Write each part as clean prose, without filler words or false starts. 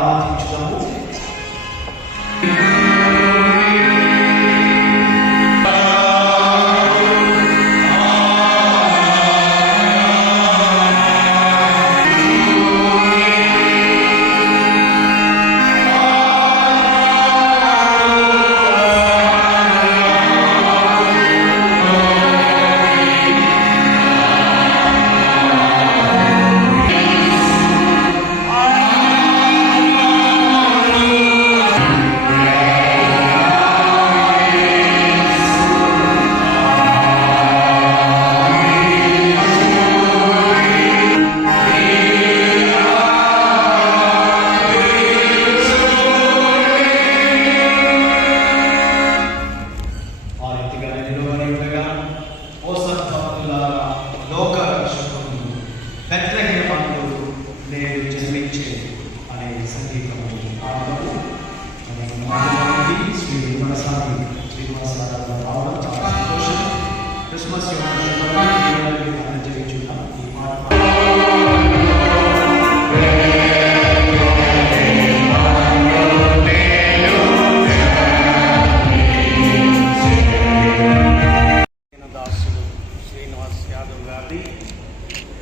ఆరాధించుదాము.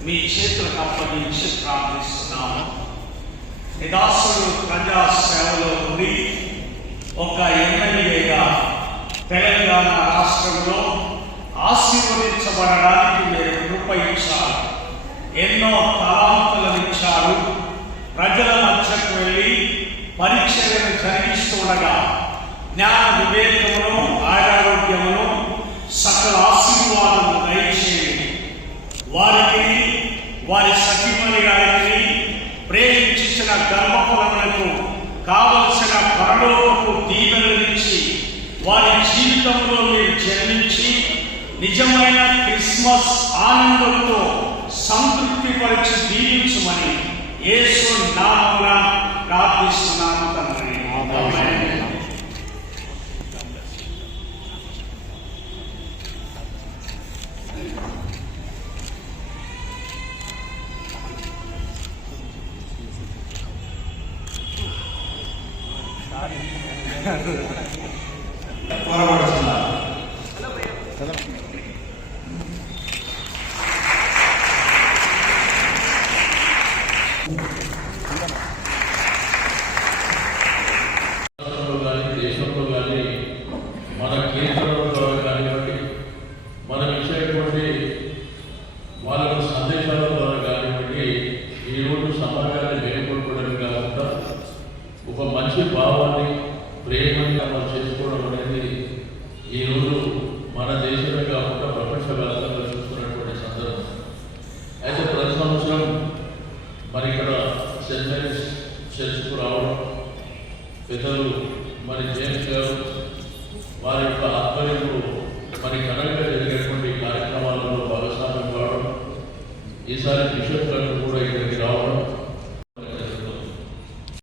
మీ చేతులకు అప్పగించి ప్రార్థిస్తున్నాము. నిదాసుడు ప్రజా సేవలో ఉండి ఒక ఎమ్మెల్యేగా తెలంగాణ రాష్ట్రంలో ఆశీర్వదించబడడానికి మీరు కృప ఇచ్చారు. ఎన్నో తలాంతులను ఇచ్చారు. ప్రజల మధ్యకు వెళ్ళి పరిచర్యను జరిగిస్తుండగా జ్ఞాన వివేకమును ఆరోగ్యమును సకల ఆశీర్వాదమును దయచేయండి. వారికి వారి సఖిమణి గారికి ప్రేమించిన గర్భఫలములకు కావలసిన పరలోకపు దీవెనలిచ్చి వారి జీవితంలో మీరు జన్మించి నిజమైన క్రిస్మస్ ఆనందంతో సంతృప్తి పరిచి దీవించమని యేసు నామమున ప్రార్థిస్తున్నాను తండ్రి. ఆమేన్. దేశంలో కానీ మన కేంద్రంలో కానివ్వండి, మనం ఇచ్చేటువంటి వాళ్ళకు సందేశాల ద్వారా కానివ్వండి, ఈరోజు సమాజాన్ని మేలుకొల్పడం కాకుండా ఒక మంచి భావాన్ని ప్రేమని మనం చేసుకోవడం అనేది ఈరోజు మన దేశమే కాకుండా ప్రపంచవ్యాప్తంగా చూస్తున్నటువంటి సందర్భం. అయితే ప్రతి సంవత్సరం మరి ఇక్కడ సెయింట్ మేరీస్ చర్చ్కు రావడం, పెద్దలు మరి జేమ్స్ గారు వారి యొక్క ఆధ్వర్యంలో మరి ఘనంగా జరిగేటువంటి కార్యక్రమాలలో భాగస్వామ్యం కావడం, ఈసారి బిషప్ గారు